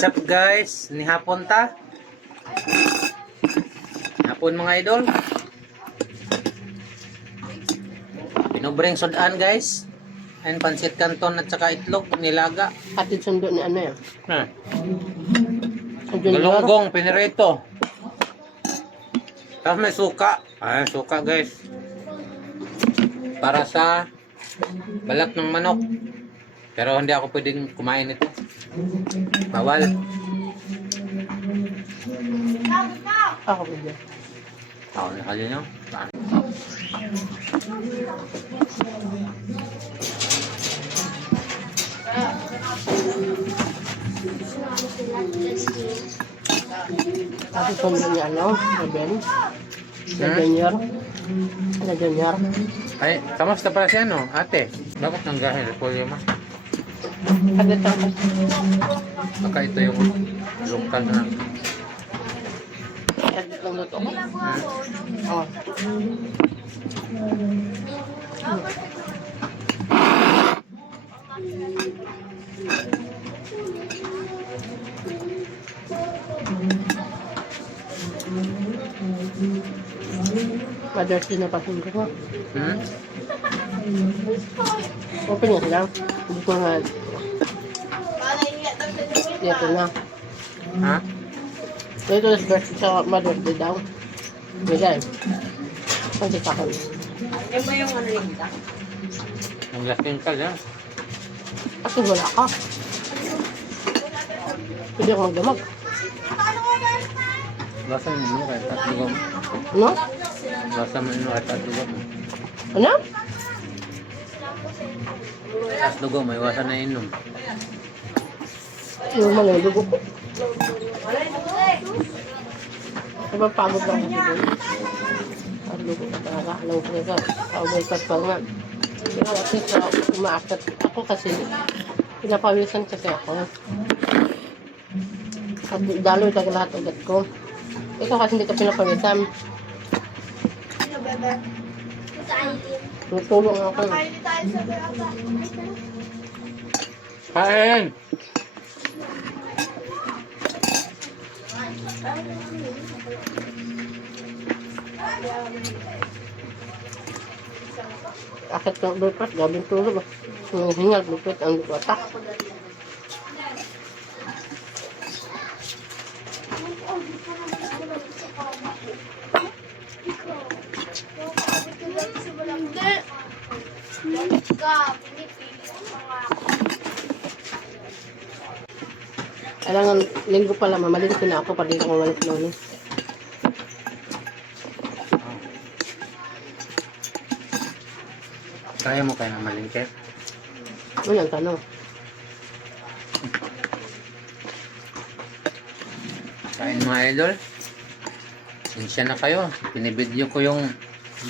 What's up guys? Ni hapon ta? Hapon mga idol? Pinobreng sudan guys. And pansit canton at saka itlog nilaga. Hatid sundo ni ano yan. Junior. Galunggong pinirito. Tapos may suka. Ay, suka guys. Para sa balat ng manok. Pero hindi ako pwedeng kumain ito. Bawal. Ako pwede. Ako na kayo nyo. Hatid sundo ni ano. Aden. Na Hmm? junior. Na junior. Ay, kamusta pala si ano, ate? Bakit nang gahil? Polio mo? Sa Baka ito yung lokal na. Hatid ng luto ko. Oh. Mother's Day na pasin ko. Hmm? Open nga sila. Hindi ko nga. Dito na. Ha? Dito is birthday sa Mother's Day daw. Bigay. Pansit ako. Ang lasting ka dyan. Kasi wala ka. Hindi ako magdamag. Basa mo mo kahit at lugaw mo. Ano? Basa mo mo kahit at lugaw mo. Ano? At lugaw mo, iwasan na inom. Yung mga dugo ko. Diba pagod lang kasi doon? Ang dugo ko talaga. Alam ko talaga. Kauboy ka pa nga. Least na umaakit. Ako kasi, pinapawisan kasi ako. At daloy taga lahat agad ko. Ikaw kasi hindi ka pinapawisan. Tutulong ako. Kain! Akit ng breakfast, gabing tulog. Hingal, breakfast, ang watak. Kailangan linggo pala, mamalingko na ako, pati ako mamalik noon. eh. Kaya mo kaya na malingkit? Ano ang tanong? Kain mga idol. Sinsya na kayo. Pinibidyo ko yung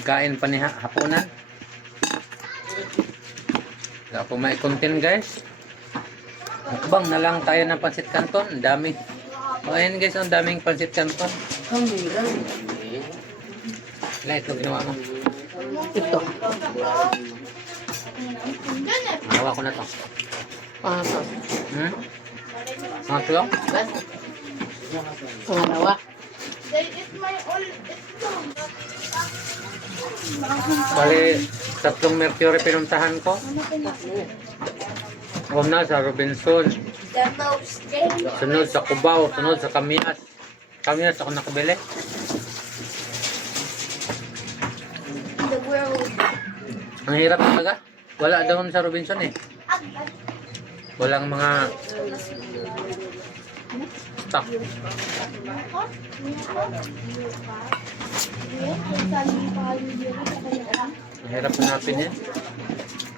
kain pa ni ha- hapunan. Wala po may content guys. Mukbang na lang tayo ng pansit canton. Ang dami. O ayan guys, ang daming pansit canton. Wala ito ginawa mo. Ito. Magawa ko na to. Ah, ito. Hmm? Mga tulong? Pangalawa. Bali, tatlong Mercury pinuntahan ko. Una sa Robinson. Sunod sa Cubao. Sunod sa Camias. Camias ako nakabili. Ang hirap talaga. Wala doon sa Robinson eh. Walang mga stock. Ang hirap hanapin yan. Meron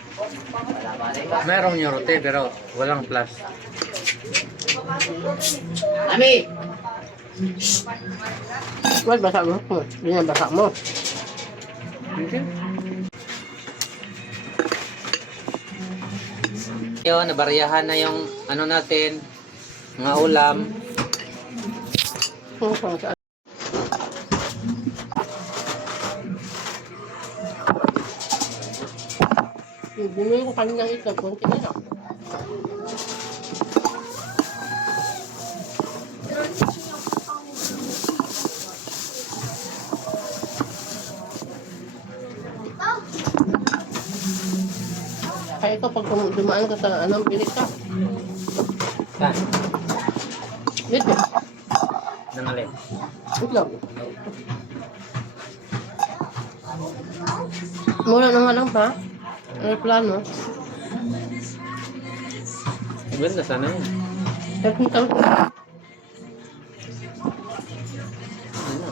yung rote pero walang plus. Mami! Wal, basa mo. Hindi na basa mo. Yun, nabariyahan na yung ano natin, mga ulam. Bumili ko kanina ito, konti na lang. Kaya ito, pag dumaan ka sa anong bilis ka. Saan? Dito. Nangalin. Wait lang. Mula na nga lang ano, pa. Ano plano? Ganda sana yun. Thousand. Ano?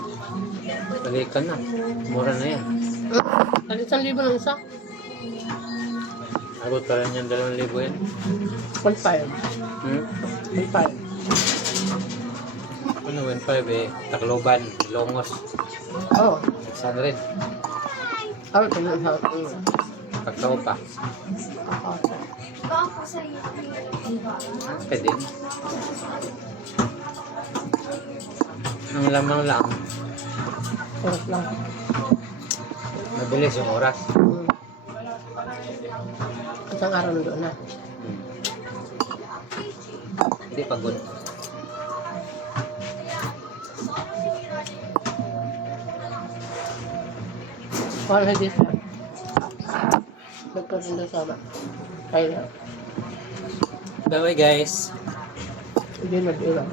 Balikan na. Mura na yan. Tali isang libo ng isa. Abot pa rin yung dalawang libo yan. One five. Hmm? One five. Ano, 1.5 eh. Tacloban, Longos, Oh. 600. Ano ito yung sa... ano? Kakao pa. Pwede. Ang lamang lang, Oras lang. mabilis yung oras. Hmm. Isang araw na doon na. Hmm. Hindi pagod. Wala na dito. Nagkaroon sama. Kaya Bye-bye guys. hindi nag-ilang.